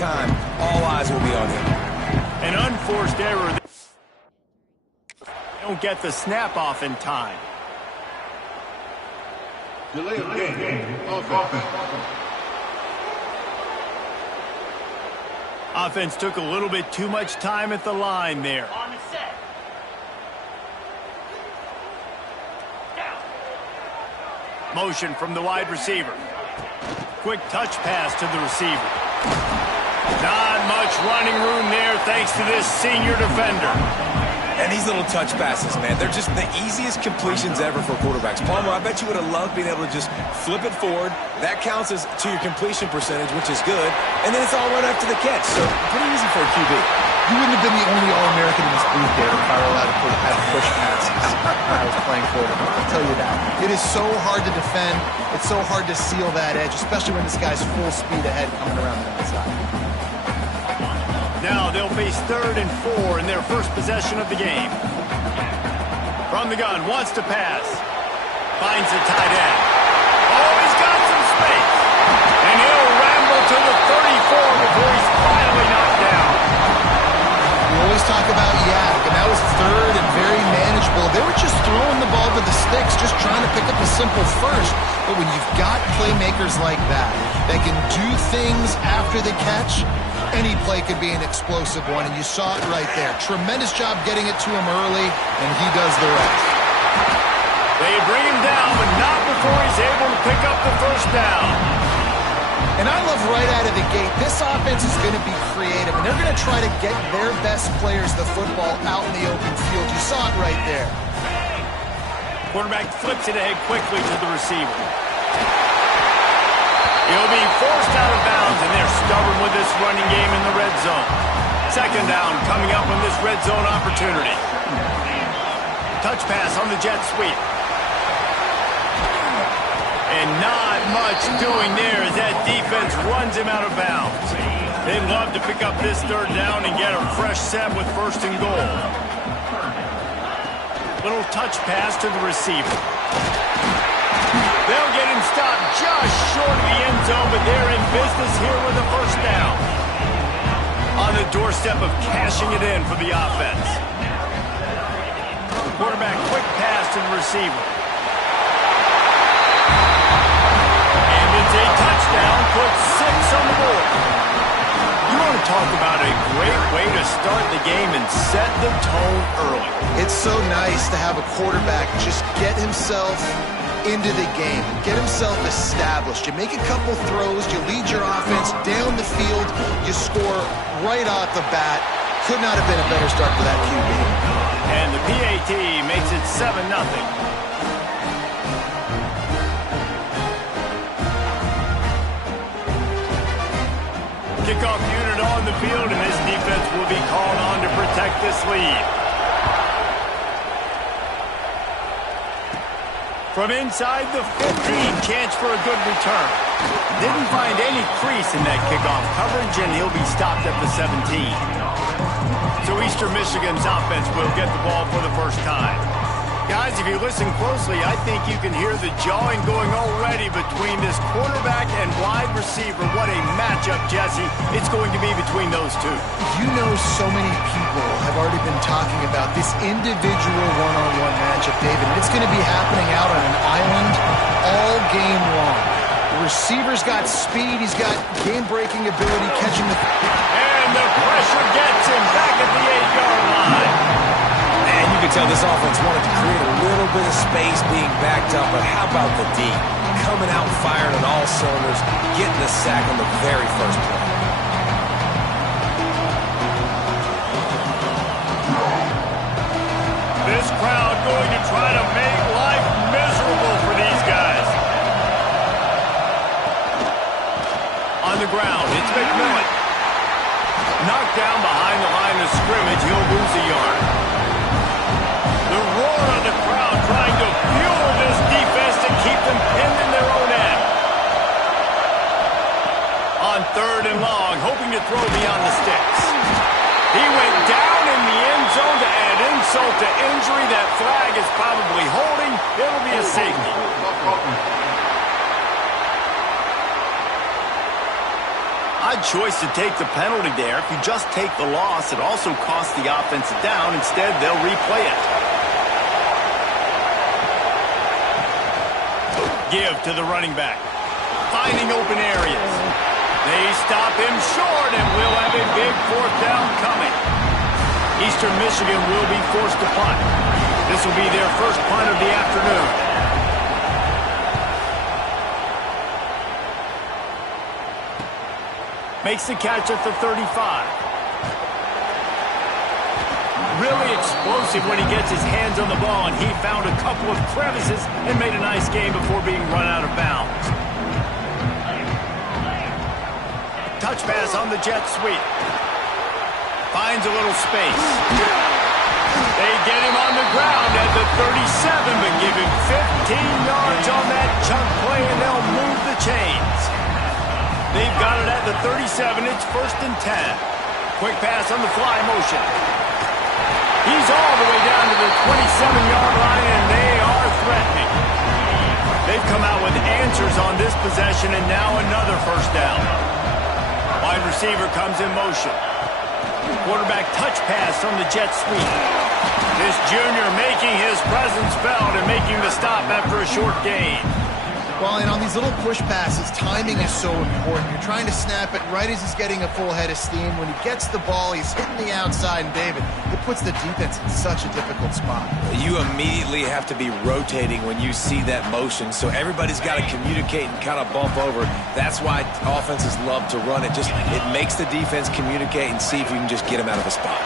time, all eyes will be on him. An unforced error. They don't get the snap off in time. Delay of game. Offense. Offense took a little bit too much time at the line there. On the set. Down. Motion from the wide receiver. Quick touch pass to the receiver. Not much running room there thanks to this senior defender. And these little touch passes, man, they're just the easiest completions ever for quarterbacks. Palmer, I bet you would have loved being able to just flip it forward. That counts as to your completion percentage, which is good. And then it's all right after the catch, so pretty easy for a QB. You wouldn't have been the only All-American in this booth there if I were allowed to have push passes when I was playing quarterback. I'll tell you that. It is so hard to defend. It's so hard to seal that edge, especially when this guy's full speed ahead coming around the outside. Now they'll face 3rd and 4 in their first possession of the game. From the gun, wants to pass. Finds the tight end. Oh, he's got some space. And he'll ramble to the 34 before he's finally knocked down. We always talk about Yak, and that was 3rd and very manageable. They were just throwing the ball to the sticks, just trying to pick up a simple first. But when you've got playmakers like that can do things after the catch, any play could be an explosive one, and you saw it right there. Tremendous job getting it to him early, and he does the rest. They bring him down, but not before he's able to pick up the first down. And I love right out of the gate, this offense is going to be creative, and they're going to try to get their best players the football out in the open field. You saw it right there. Quarterback flips it ahead quickly to the receiver. He'll be forced out of bounds, and they're stubborn with this running game in the red zone. 2nd down coming up on this red zone opportunity. Touch pass on the jet sweep. And not much doing there as that defense runs him out of bounds. They'd love to pick up this 3rd down and get a fresh set with 1st and goal. Little touch pass to the receiver. They'll get him stopped just short of the end zone, but they're in business here with a 1st down. On the doorstep of cashing it in for the offense. The quarterback quick pass to the receiver. And it's a touchdown, puts 6 on the board. You want to talk about a great way to start the game and set the tone early. It's so nice to have a quarterback just get himself into the game, get himself established. You make a couple throws, you lead your offense down the field, you score right off the bat. Could not have been a better start for that QB. And the PAT makes it 7-0. Kickoff unit on the field, and this defense will be called on to protect this lead. From inside the 15, chance for a good return. Didn't find any crease in that kickoff coverage, and he'll be stopped at the 17. So Eastern Michigan's offense will get the ball for the first time. Guys, if you listen closely, I think you can hear the jawing going already between this quarterback and wide receiver. What a matchup, Jesse, it's going to be between those two. You know, so many people have already been talking about this individual one-on-one matchup, David. It's going to be happening out on an island all game long. The receiver's got speed. He's got game-breaking ability, catching the... And the pressure gets him back at the 8-yard line. And you can tell this offense wanted to create a little bit of space being backed up, but how about the D? Coming out firing on all cylinders, getting the sack on the very first play. This crowd going to try to make life miserable for these guys. On the ground, it's McMillan. Knocked down behind the line of scrimmage, he'll lose a yard. The roar of the crowd trying to fuel this defense to keep them pinned in their own end. On 3rd and long, hoping to throw beyond the sticks. He went down in the end zone to add insult to injury. That flag is probably holding. It'll be a safety. I Odd choice to take the penalty there. If you just take the loss, it also costs the offense a down. Instead, they'll replay it. Give to the running back. Finding open areas. They stop him short, and we'll have a big fourth down coming. Eastern Michigan will be forced to punt. This will be their first punt of the afternoon. Makes the catch at the 35. Really explosive when he gets his hands on the ball, and he found a couple of crevices and made a nice game before being run out of bounds. Touch pass on the jet sweep. Finds a little space. They get him on the ground at the 37, but give him 15 yards on that chunk play, and they'll move the chains. They've got it at the 37. It's 1st and 10. Quick pass on the fly motion. He's all the way down to the 27-yard line, and they are threatening. They've come out with answers on this possession, and now another first down. Wide receiver comes in motion. Quarterback touch pass on the jet sweep. This junior making his presence felt and making the stop after a short gain. Well, and on these little push passes, timing is so important. You're trying to snap it right as he's getting a full head of steam. When he gets the ball, he's hitting the outside, and David, it puts the defense in such a difficult spot. You immediately have to be rotating when you see that motion, so everybody's got to communicate and kind of bump over. That's why offenses love to run it. It makes the defense communicate and see if you can just get him out of a spot.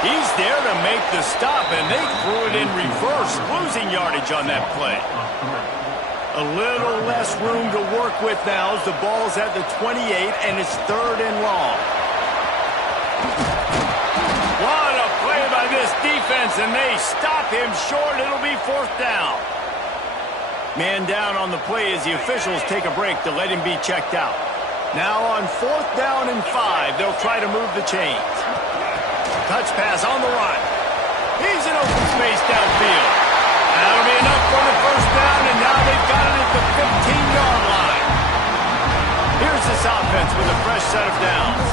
He's there to make the stop, and they threw it in reverse, losing yardage on that play. A little less room to work with now as the ball's at the 28, and it's 3rd and long. What a play by this defense, and they stop him short. It'll be 4th down. Man down on the play as the officials take a break to let him be checked out. Now on 4th down and 5, they'll try to move the chains. Touch pass on the run. He's in open space downfield. That'll be enough for the first down, and now they've got it at the 15-yard line. Here's this offense with a fresh set of downs.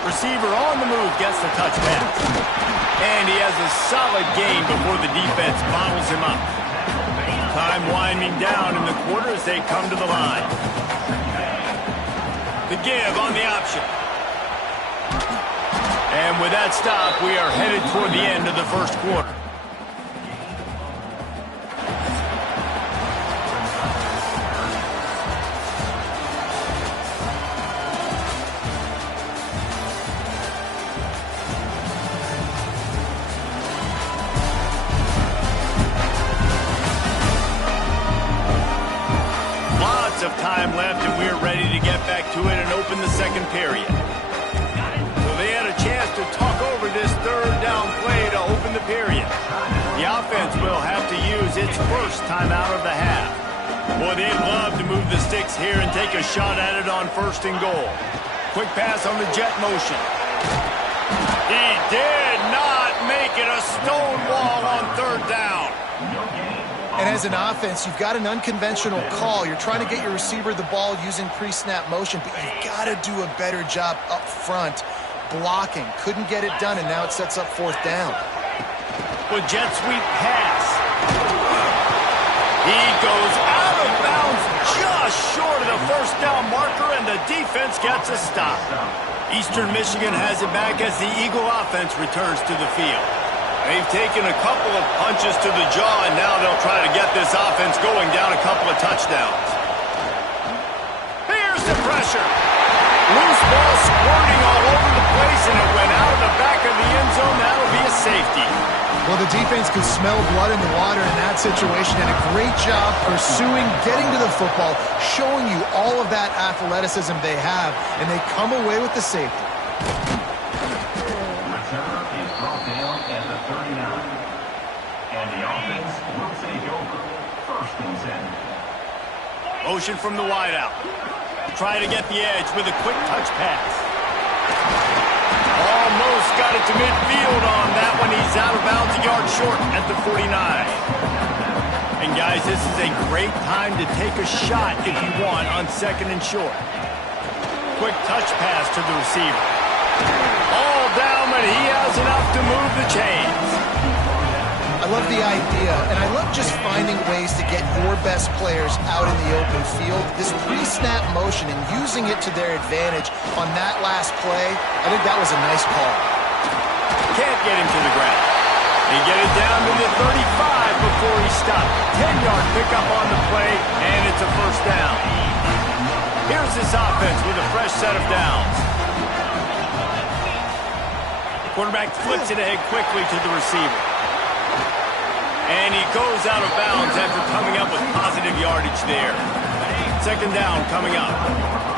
Receiver on the move gets the touch pass. And he has a solid gain before the defense bottles him up. Time winding down in the quarter as they come to the line. The give on the option. And with that stop, we are headed toward the end of the first quarter. Lots of time left, and we're ready to get back to it and open the second period. They had a chance to talk over this 3rd down play to open the period. The offense will have to use its first timeout of the half. Boy, they'd love to move the sticks here and take a shot at it on 1st and goal. Quick pass on the jet motion. He did not make it a stone wall on 3rd down. And as an offense, you've got an unconventional call. You're trying to get your receiver the ball using pre-snap motion, but you've got to do a better job up front. Blocking, couldn't get it done, and now it sets up 4th down. With jet sweep pass. He goes out of bounds just short of the first down marker, and the defense gets a stop. Eastern Michigan has it back as the Eagle offense returns to the field. They've taken a couple of punches to the jaw, and now they'll try to get this offense going down a couple of touchdowns. Here's the pressure. Loose ball squirting all over the place, and it went out of the back of the end zone. That'll be a safety. Well, the defense could smell blood in the water in that situation, and a great job pursuing, getting to the football, showing you all of that athleticism they have, and they come away with the safety. Return is brought down at the 39. And the offense will take over 1st and 10. Motion from the wideout. Try to get the edge with a quick touch pass. Almost got it to midfield on that one. He's out of bounds, a yard short at the 49. And guys, this is a great time to take a shot if you want on 2nd and short. Quick touch pass to the receiver. All down, but he has enough to move the chains. I love the idea, and I love just finding ways to get your best players out in the open field. This pre-snap motion and using it to their advantage on that last play, I think that was a nice call. Can't get him to the ground. He get it down to the 35 before he stopped. 10-yard pickup on the play, and it's a first down. Here's this offense with a fresh set of downs. Quarterback flips it ahead quickly to the receiver. And he goes out of bounds after coming up with positive yardage there. 2nd down coming up.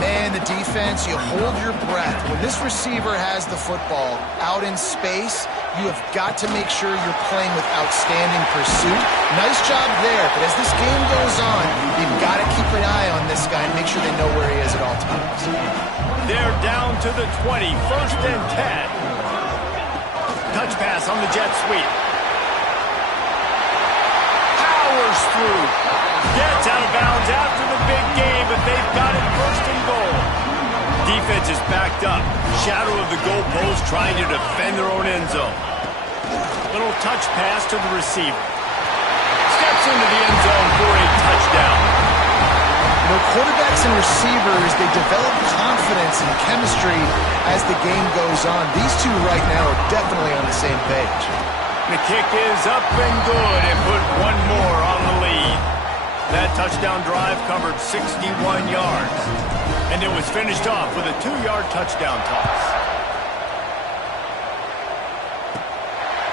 Man, the defense, you hold your breath. When this receiver has the football out in space, you have got to make sure you're playing with outstanding pursuit. Nice job there, but as this game goes on, you've got to keep an eye on this guy and make sure they know where he is at all times. They're down to the 20, 1st and 10. Touch pass on the jet sweep. Powers through. Gets out of bounds after the big game, but they've got it 1st and goal. Defense is backed up. Shadow of the goalpost trying to defend their own end zone. Little touch pass to the receiver. Steps into the end zone for a touchdown. You know, quarterbacks and receivers, they develop confidence and chemistry as the game goes on. These two right now are definitely on the same page. The kick is up and good and put one more on the lead. That touchdown drive covered 61 yards. And it was finished off with a 2-yard touchdown toss.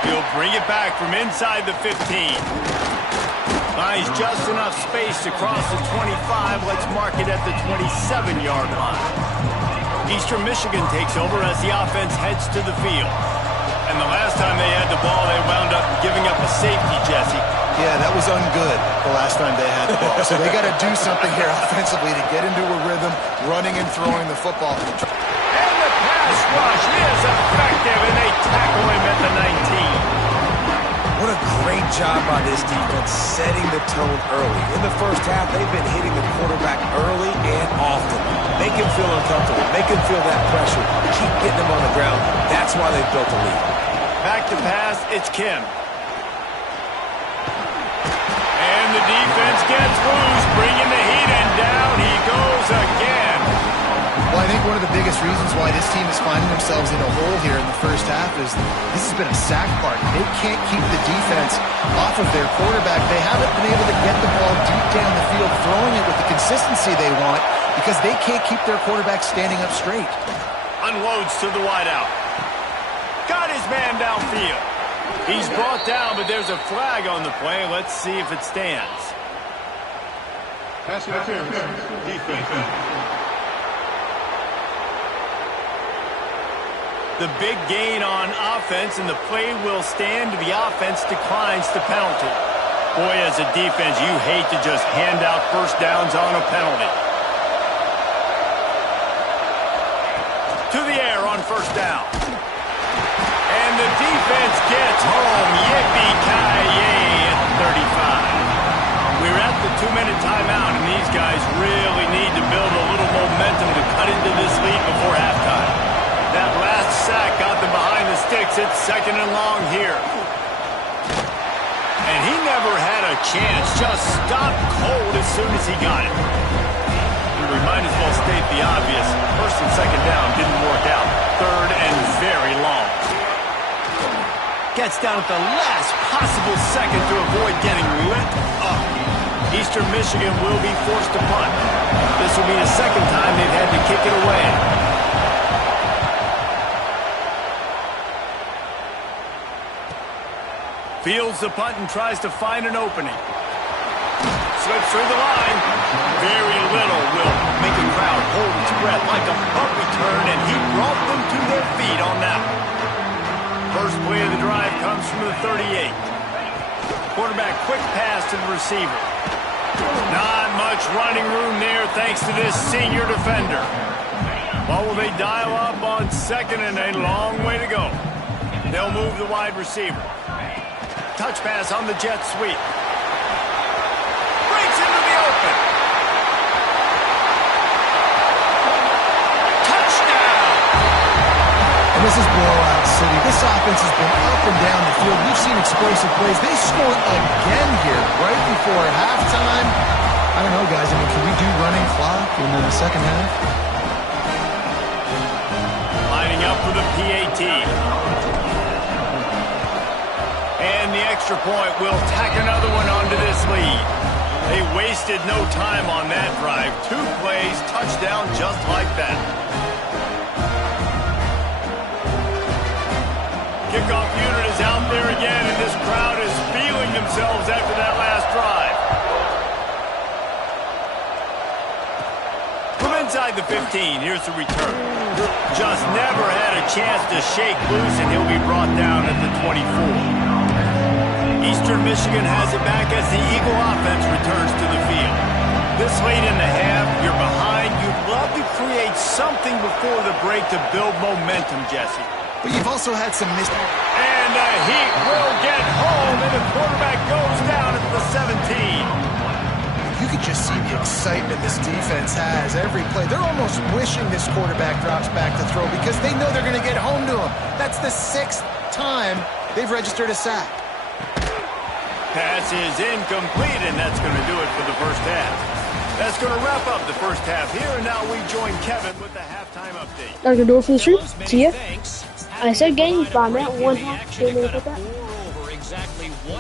He'll bring it back from inside the 15. Buys just enough space to cross the 25. Let's mark it at the 27-yard line. Eastern Michigan takes over as the offense heads to the field. And the last time they had the ball, they wound up giving up a safety, Jesse. Yeah, that was ungood the last time they had the ball. So they got to do something here offensively to get into a rhythm, running and throwing the football. And the pass rush is effective, and they tackle him at the 19. What a great job by this defense setting the tone early. In the first half, they've been hitting the quarterback early and often. Make him feel uncomfortable. Make him feel that pressure. Keep getting him on the ground. That's why they've built a lead. Back to pass, it's Kim. And the defense gets loose, bringing the heat, and down he goes again. Well, I think one of the biggest reasons why this team is finding themselves in a hole here in the first half is this has been a sack party. They can't keep the defense off of their quarterback. They haven't been able to get the ball deep down the field, throwing it with the consistency they want because they can't keep their quarterback standing up straight. Unloads to the wideout. Got his man downfield. He's brought down, but there's a flag on the play. Let's see if it stands. Pass interference. Defense. The big gain on offense, and the play will stand. The offense declines the penalty. Boy, as a defense, you hate to just hand out first downs on a penalty. To the air on first down. And the defense gets home. Yippee-ki-yay at 35. We're at the 2-minute timeout, and these guys really need to build a little momentum to cut into this lead before halftime. That last sack got them behind the sticks. It's 2nd and long here. And he never had a chance. Just stopped cold as soon as he got it. We might as well state the obvious. 1st and 2nd down didn't work out. 3rd and very long. Gets down at the last possible second to avoid getting lit up. Eastern Michigan will be forced to punt. This will be the 2nd time they've had to kick it away. Fields the punt and tries to find an opening. Slips through the line. Very little will make a crowd hold its breath like a punt return, and he brought them to their feet on that one. First play of the drive comes from the 38. Quarterback quick pass to the receiver. Not much running room there thanks to this senior defender. What will they dial up on 2nd and a long way to go? They'll move the wide receiver. Touch pass on the jet sweep. This is blowout city. This offense has been up and down the field. We've seen explosive plays. They score again here right before halftime. I don't know, guys. I mean, can we do running clock in the second half? Lining up for the PAT. And the extra point will tack another one onto this lead. They wasted no time on that drive. 2 plays, touchdown just like that. Kickoff unit is out there again, and this crowd is feeling themselves after that last drive. From inside the 15, here's the return. Just never had a chance to shake loose, and he'll be brought down at the 24. Eastern Michigan has it back as the Eagle offense returns to the field. This late in the half, you're behind. You'd love to create something before the break to build momentum, Jesse. But you've also had some missed. And the Heat will get home, and the quarterback goes down at the 17. You can just see the excitement this defense has every play. They're almost wishing this quarterback drops back to throw because they know they're going to get home to him. That's the 6th time they've registered a sack. Pass is incomplete, and that's going to do it for the first half. That's going to wrap up the first half here, and now we join Kevin with the halftime update. That's going to do it for the stream. See ya. I said game 5 minutes, 1 half, 2 minutes with that.